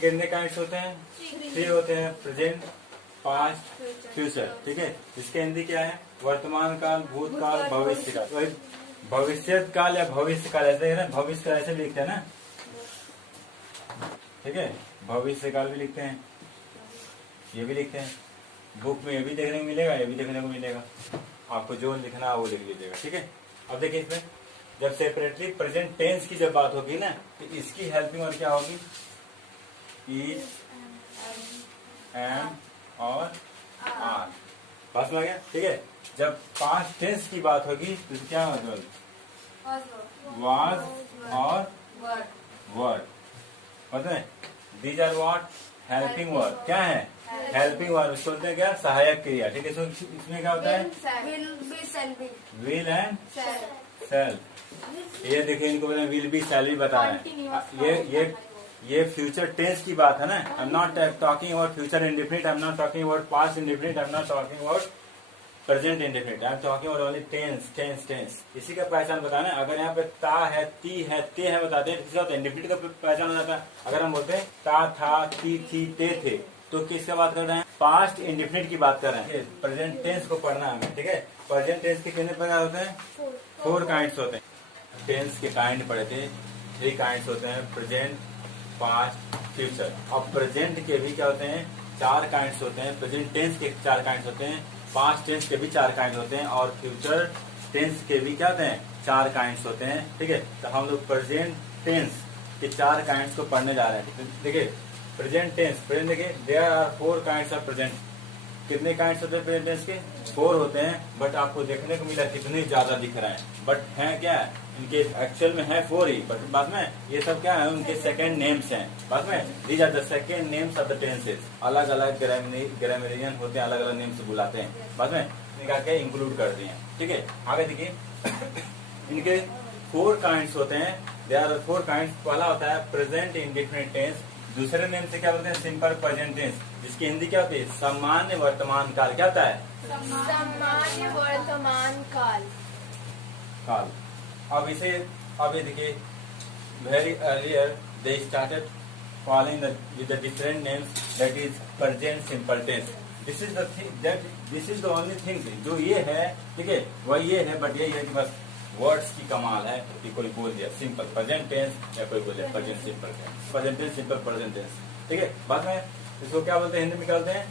कितने काइंड्स होते हैं? 3 होते हैं, प्रेजेंट, पास्ट, फ्यूचर। ठीक है, इसके हिंदी क्या है? वर्तमान काल, भूतकाल, भविष्य काल। भविष्य काल या भविष्य काल ऐसे है ना, भविष्य काल ऐसे भी लिखते हैं ना। ठीक है, भविष्य काल भी लिखते हैं, ये भी लिखते हैं। बुक में ये भी देखने को मिलेगा, ये भी देखने को मिलेगा। आपको जो लिखना है वो लिख लीजिएगा। ठीक है, अब देखिए इसमें जब सेपरेटली प्रेजेंट टेंस की जब बात होगी ना, तो इसकी हेल्पिंग और क्या होगी? इज, एम और आर। बात में आ गया? ठीक है, जब पास्ट टेंस की बात होगी तो क्या मतलब? वाज और वर्ड। मतलब these are what? Helping word. क्या है? Helping word. उसको बोलते हैं क्या? सहायक क्रिया। ठीक है, इसमें क्या होता है? Will and self. ये देखिए, इनको बोले विल बी, शैल बी बता रहे हैं। ये फ्यूचर टेंस की बात है ना। I am not talking about future indefinite, I am not talking about past indefinite, I am not talking about present indefinite, I am talking about only tense. इसी का पहचान बताना है। अगर यहाँ पे ता है, ती है, ते है बताते हैं, किसका होता है? इंडेफिनिट का पहचान हो जाता है। अगर हम बोलते हैं ता, था, ती, थी, ते थे, तो किसका बात कर रहे हैं? पास्ट इंडेफिनिट की बात कर रहे हैं। प्रेजेंट टेंस को पढ़ना है हमें। ठीक है, प्रेजेंट टेंस के कितने प्रकार होते हैं? 4 काइंड्स होते हैं। टेंस के काइंड पढ़े थे, 3 काइंड्स होते हैं, प्रेजेंट, पास्ट, फ्यूचर। अब प्रेजेंट के भी क्या होते हैं? 4 काइंड्स होते हैं। प्रेजेंट टेंस के 4 काइंड्स होते हैं, पास्ट टेंस के भी 4 काइंड होते हैं, और फ्यूचर टेंस के भी क्या होते हैं? 4 काइंड्स होते हैं। ठीक है, तो हम लोग प्रेजेंट टेंस के 4 काइंड्स को पढ़ने जा रहे हैं। देखिए प्रेजेंट टेंस, प्रेजेंट देखिए, there are 4 kinds of present. कितने काइंड्स होते हैं प्रेजेंट टेंस के? 4 होते हैं, बट आपको देखने को मिला कितने ज्यादा दिख रहे हैं, बट है क्या? इनके एक्चुअल में है 4 ही, बट बाद में ये सब क्या है? उनके सेकंड नेम्स हैं। बाद में these are the second names of the tenses. अलग अलग ग्रामरियन होते हैं, अलग अलग नेम से बुलाते हैं। बाद में निकाल के इंक्लूड कर दिए। ठीक है, आगे देखिए इनके 4 काइंड्स होते हैं। There are 4 kinds. पहला होता है प्रेजेंट इंडेफिनिट टेंस। दूसरे नेम से क्या बोलते हैं? सिंपल प्रेजेंट टेंस, जिसकी हिंदी क्या होती है? सामान्य वर्तमान काल। क्या होता है? सामान्य वर्तमान काल। अब ये देखिए, very earlier they started calling with the different names, that is present simple tense. This is the thing, this is the only thing जो ये है। ठीक है, वह ये है, बट यही है कि बस वर्ड्स की कमाल है कि कोई बोल दिया सिंपल प्रेजेंट टेंस या कोई बोल दिया present simple tense, present tense, simple present tense. ठीक है, बाद में इसको क्या बोलते हैं? हिंदी में क्या बोलते हैं?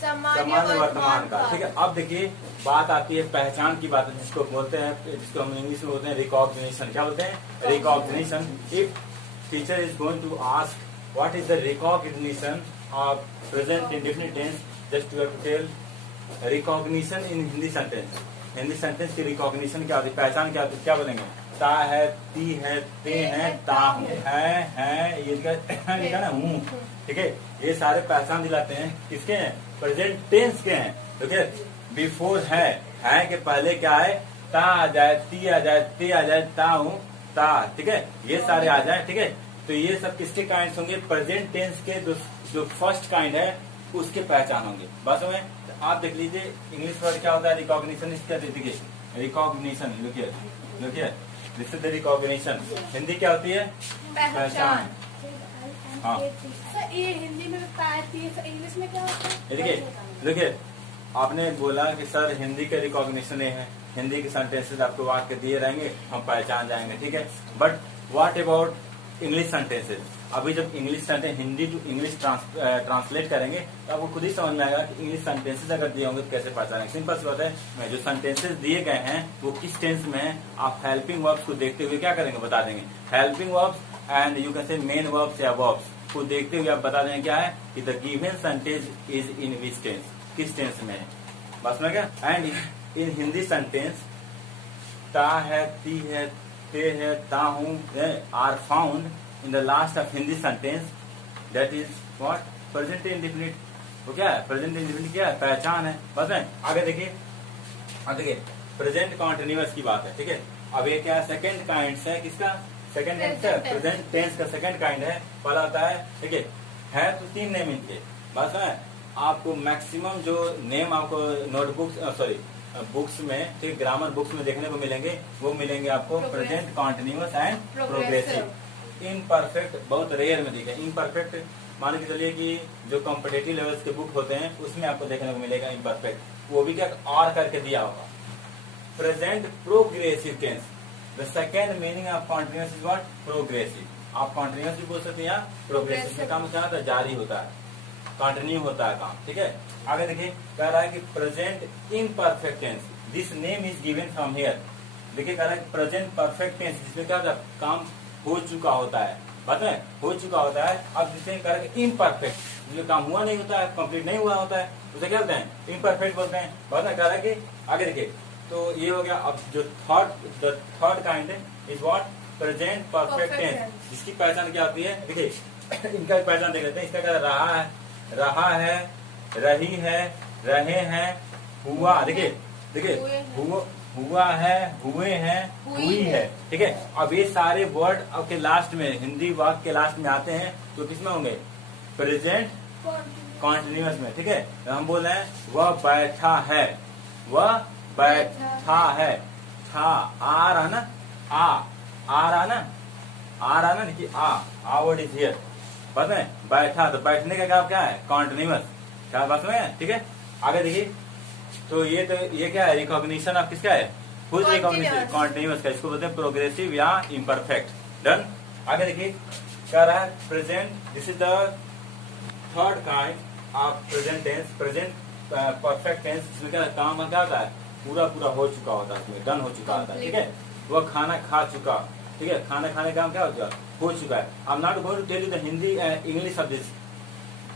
सामान्य वर्तमान काल। ठीक है, अब देखिए बात आती है पहचान की बात, जिसको बोलते हैं, जिसको हम इंग्लिश में बोलते हैं रिकॉग्निशन। क्या बोलते हैं? Recognition. If teacher is going to ask what is the recognition of present indefinite tense, just you have to tell recognition in Hindi sentence. Hindi sentence की रिकॉग्निशन क्या होती है? पहचान क्या होती है? क्या बोलेंगे? ता है, ती है, ते है, ता हूँ, है, ये लिखा ना, हूँ। ठीक है, ये सारे पहचान दिलाते हैं। किसके हैं? प्रेजेंट टेंस के हैं। ठीक है, बिफोर है के पहले क्या है? ता आ जाए, ती आ जाए, ते आ जाए, ता हूँ, ता। ठीक है, ये सारे आ जाए। ठीक है, तो ये सब किसके काइंड होंगे? प्रेजेंट टेंस के जो फर्स्ट काइंड है उसके पहचान होंगे। बस में तो आप देख लीजिए इंग्लिश वर्ड क्या होता है? रिकॉग्निशन। इसका देखिए रिकॉग्निशन, लुकिए this is the recognition. Hindi क्या होती है? पहचान। हाँ, ये हिंदी में इंग्लिश में क्या होता है? देखिए आपने बोला कि सर हिंदी के रिकॉग्निशन है, हिंदी के सेंटेंसेस आपको वाक्य दिए रहेंगे, हम पहचान जाएंगे। ठीक है, but what about English sentences? अभी जब English sentence Hindi to English translate करेंगे तो आपको खुद ही समझ में आएगा कि इंग्लिश सेंटेंसेस अगर दिए होंगे तो कैसे पहचानेंगे। सिंपल सी बात है, जो सेंटेंसेस दिए गए हैं वो किस टेंस में है, आप हेल्पिंग वर्ब्स को देखते हुए क्या करेंगे? बता देंगे। Helping verbs and you can say main verbs या वर्ब्स को देखते हुए आप बता देंगे क्या है कि the given sentence is in which tense, किस टेंस में है। बस में क्या? एंड इन हिंदी सेंटेंस ता है, ती है, ते है, ता हूँ are found in the last of Hindi sentence, that is what? Present indefinite। वो क्या है? प्रेजेंट इंडेफिनिट क्या है? पहचान है। बस में आगे देखिए, प्रेजेंट कॉन्टिन्यूअस की बात है। ठीक है, अब ये क्या है? सेकंड काइंड है। किसका? सेकंड टेंस है, प्रेजेंट टेंस का सेकंड काइंड है। पहला होता है, ठीक है तो 3 नेम इनके। बस में आपको मैक्सिमम जो नेम आपको नोटबुक्स बुक्स में, ठीक, ग्रामर बुक्स में देखने को मिलेंगे, वो मिलेंगे आपको present continuous and progressive. Imperfect बहुत रेयर में दिखे। इनपरफेक्ट मान के चलिए कि जो कॉम्पिटेटिव लेवल्स के बुक होते हैं उसमें आपको देखने को मिलेगा इम्परफेक्ट, वो भी क्या और करके दिया होगा। Present progressive tense, the second meaning of continuous is what? Progressive. आप कॉन्टिन्यूअस भी बोल सकते हैं या प्रोग्रेसिव में काम क्या होता है? जारी होता है, कंटिन्यू होता है काम, ठीक है। आगे देखिए कह रहा है कि present imperfect tense, this name is given from here. देखिए कह रहा है प्रेजेंट परफेक्ट टेंस, जिसमें क्या होता है? काम हो चुका होता है, बात में हो चुका होता है। अब जिसे कह रहे हैं इम्परफेक्ट, जिसमें काम हुआ नहीं होता है, कंप्लीट नहीं हुआ होता है, उसे क्या बोलते हैं? इम्परफेक्ट बोलते हैं। बात में कह रहा है कि आगे देखिए तो ये हो गया। अब जो third kind is what? Present perfect tense, जिसकी पहचान क्या होती है? देखिए इनका पहचान देख लेते हैं। इसका क्या रहा है, रही है, रहे हैं, हुआ, देखिए हुआ है, हुए हैं, हुई है, ठीक है। अब ये सारे वर्ड आपके लास्ट में, हिंदी वाक्य के लास्ट में आते हैं तो किसमें होंगे? प्रेजेंट कॉन्टिन्यूअस में, ठीक है। हम बोल रहे हैं वह बैठा है, वह बैठा है, था आ रहा ना, आ रहा ना, देखिए आ वर्ड इज हियर। बस में बैठा, तो बैठने का क्या है? कॉन्टिन्यूअस, क्या बस में, ठीक है। आगे देखिए तो ये क्या है? रिकॉग्निशन ऑफ किसका है? खुद रिकॉग्निशन कॉन्टिन्यूअस का, इसको बोलते हैं प्रोग्रेसिव या इम्परफेक्ट। डन। आगे देखिए क्या रहा है? Present, this is the third kind of present tense, present perfect tense, जिसमें क्या काम क्या होता है? पूरा हो चुका होता है, इसमें डन हो चुका होता है, ठीक है। वह खाना खा चुका, ठीक है। खाना खाने का काम क्या हो चुका है। I am not going to tell you the Hindi English of this.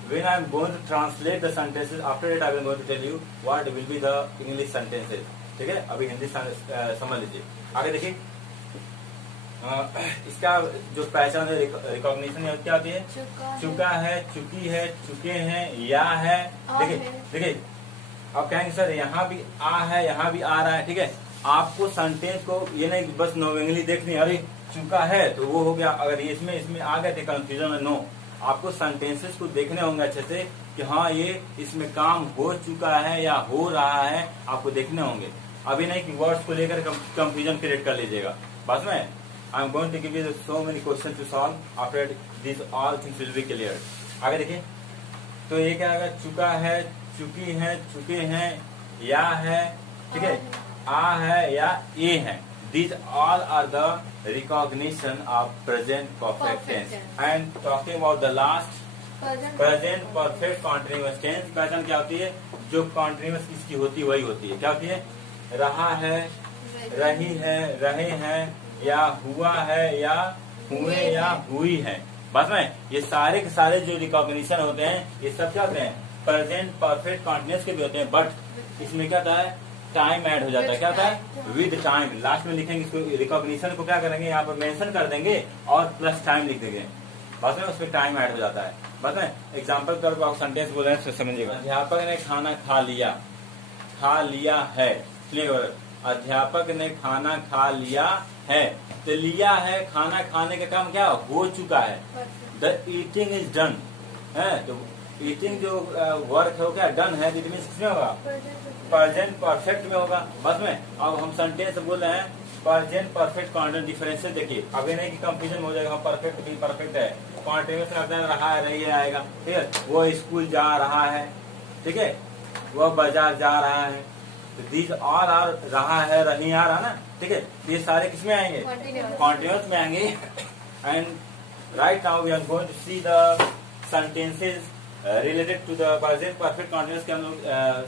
When I am going to translate the sentences, after that I will going to tell you what will be the English sentences, ठीक है। अभी हिंदी समझ लीजिए। आगे देखिए इसका जो पहचान है, रिकॉग्निशन क्या होती है? चुका है, चुकी है, चुके हैं, या है, देखिए अब कहेंगे सर यहाँ भी आ है, यहाँ भी आ रहा है, ठीक है। आपको सेंटेंस को ये नहीं बस नोवेंगली देखनी, अरे चुका है तो वो हो गया, अगर इसमें आ गए थे कंफ्यूजन में, नो, आपको सेंटेंसेस को देखने होंगे अच्छे से कि हाँ ये इसमें काम हो चुका है या हो रहा है, आपको देखने होंगे। अभी नहीं कि वर्ड्स को लेकर कंफ्यूजन क्रिएट कर लीजिएगा। बस में I am going to give you so many question to solve, after this all things will be clear. आगे देखिए तो ये क्या है? चुका है, चुकी है, चुके हैं, या है, ठीक है, आ है या ए है। These all are the recognition of present perfect tense. And talking about the last, present perfect continuous tense, पहचान क्या होती है? जो continuous इसकी होती है वही होती है, क्या होती है? रहा है, रही है, रहे हैं, या हुआ है, या हुए, या हुई है। बस में ये सारे के सारे जो रिकॉग्निशन होते हैं ये सब क्या होते हैं? प्रेजेंट परफेक्ट कॉन्टिन्यूअस के भी होते हैं, बट इसमें क्या होता है? टाइम ऐड हो जाता है, क्या होता है? With time. लास्ट में लिखेंगे इसको, रिकॉग्निशन को क्या करेंगे? यहाँ पर मेंशन कर देंगे और प्लस टाइम लिख देंगे, बस में उसमें टाइम ऐड हो जाता है। बस में एग्जाम्पल कर आप सेंटेंस बोल रहे हैं समझिएगा। अध्यापक ने खाना खा लिया है, क्लियर। अध्यापक ने खाना खा लिया है, तो लिया है, खाना खाने का काम क्या हो चुका है? द ईटिंग इज डन है, तो ईटिंग जो वर्क है वो क्या डन है, इट मीन्स किसमें होगा? प्रेजेंट परफेक्ट में होगा। बस में अब हम सेंटेंस बोल रहे हैं प्रेजेंट परफेक्ट कॉन्टिन्यूअस डिफरेंशियल। देखिए अब ये नहीं कि कंफ्यूजन हो जाएगा, परफेक्ट भी परफेक्ट है, कॉन्टिन्यूअस लगता है रहा है, रही आएगा, ठीक है। वो स्कूल जा रहा है, ठीक है, वह बाजार जा रहा है, तो दीज ऑल आर रहा है, रही आ रहा ना, ठीक है। ये सारे किसमें आएंगे? कॉन्टिन्यूअस में आएंगे। And right now we are going to see the sentences related to the present perfect continuous के हम लोग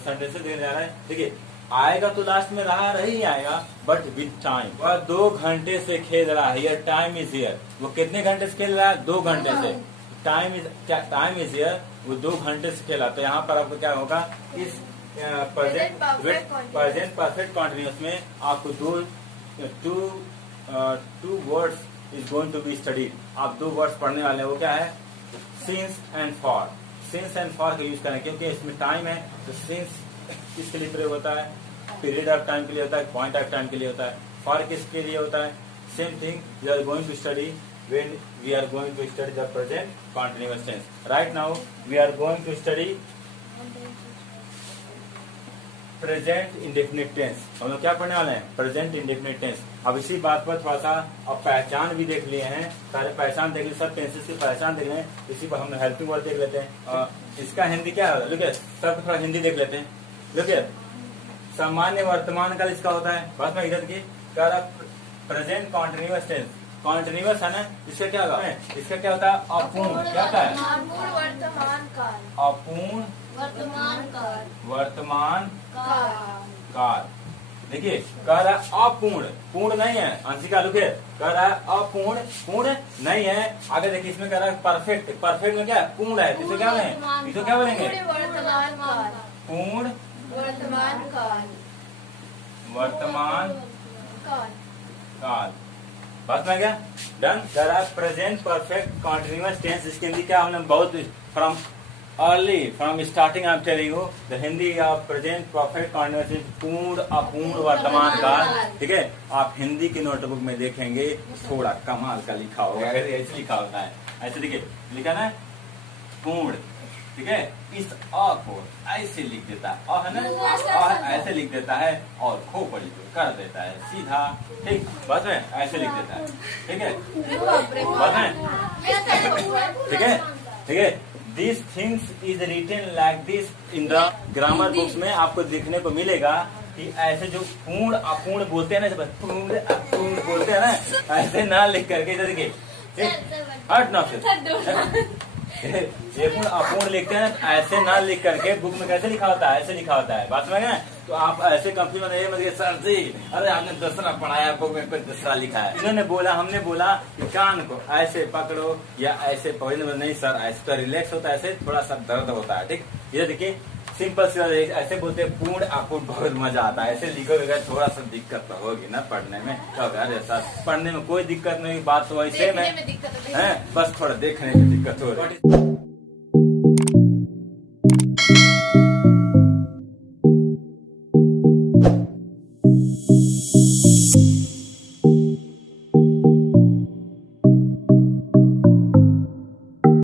सेंटेंसेस देने जा रहे हैं। देखिए आएगा तो लास्ट में रहा रही आएगा, बट विद टाइम। वह 2 घंटे से खेल रहा है, हियर टाइम इज हियर। वो कितने घंटे से खेल रहा है? 2 घंटे से। टाइम इज हियर, वो 2 घंटे से खेला। तो यहाँ पर आपको क्या होगा? इस प्रेजेंट परफेक्ट कॉन्टिन्यूअस में आपको two words is going to be studied. आप 2 वर्ड्स पढ़ने वाले हैं, वो क्या है? Since and for. Since and for का यूज करें क्योंकि इसमें टाइम है, तो सिंस किसके लिए प्रयोग होता है? पीरियड ऑफ टाइम के लिए होता है, पॉइंट ऑफ टाइम के लिए होता है। फॉर किसके लिए होता है? Same thing we are going to study when we are going to study the present continuous tense. Right now we are going to study present indefinite tense. हम लोग क्या पढ़ने वाले हैं? Present indefinite tense. अब इसी बात पर थोड़ा सा अब पहचान भी देख लिए हैं, सारे पहचान देख लिए, सब टेंसेस की पहचान देख लिए हैं। इसी पर हम हेल्पिंग वर्ड देख लेते हैं। इसका हिंदी क्या है? लुक सब थोड़ा हिंदी देख लेते हैं। लुक सामान्य वर्तमान काल इसका होता है, बस में इधर की प्रेजेंट कॉन्टिन्यूअस टेंस। कॉन्टिन्यूअस है ना, इसका क्या होगा? इसका क्या होता है? अपूर्ण। क्या होता है? अपूर्ण वर्तमान काल। अपूर्ण वर्तमान काल। वर्तमान काल। काल। देखिए कह रहा है अपूर्ण, पूर्ण नहीं है। अंशिका लुके कह रहा है अपूर्ण, पूर्ण नहीं है। आगे देखिए इसमें कह रहा है परफेक्ट। परफेक्ट में क्या है? पूर्ण है। इसे क्या बोलेंगे? इसे क्या बोलेंगे? वर्तमान काल। पूर्ण वर्तमान काल। वर्तमान काल। काल। बस में क्या डन? कह रहा है प्रेजेंट परफेक्ट कॉन्टिन्यूअस टेंस। इसके हिंदी क्या हमने बहुत from early from starting I am telling you the Hindi of present perfect continuous tense पूर्ण अपूर्ण वर्तमान काल। ठीक है, आप हिंदी की नोटबुक में देखेंगे थोड़ा कमाल का लिखा होगा, ऐसे लिखा होता है। ऐसे देखिए लिखा ना पूर्ण, ठीक है, इस अ को ऐसे लिख देता है, अ है ना, अ ऐसे लिख देता है और खो पर कर देता है सीधा। ठीक, बस में ऐसे लिख देता है। ठीक है, बस में ठीक है, ठीक है। This things is written like this in the grammar books में आपको देखने को मिलेगा कि ऐसे जो पूर्ण अपूर्ण बोलते हैं ना, पूर्ण अपूर्ण बोलते हैं ना, ऐसे ना लिख करके इधर देखिए हट ना फिर ये पूर्ण अपूर्ण लिखते हैं, ऐसे ना लिख करके बुक में कैसे लिखा होता है? ऐसे लिखा होता है। बात में गए? तो आप ऐसे कंफ्यूज मत सर जी, अरे आपने दूसरा पढ़ाया, बुक में कोई दूसरा लिखा है। इन्होंने बोला, हमने बोला कि कान को ऐसे पकड़ो या ऐसे पकड़ो। नहीं सर, ऐसे तो रिलैक्स होता है, ऐसे थोड़ा सा दर्द होता है। ठीक, ये देखिए सिंपल सी ऐसे बोलते हैं पूर्ण अपूर्ण, बहुत मजा आता है। ऐसे लिखोगे थोड़ा सा दिक्कत तो होगी ना पढ़ने में, तो अरे सर पढ़ने में कोई दिक्कत नहीं, बात तो वैसे में है, बस थोड़ा देखने में दिक्कत हो रही है।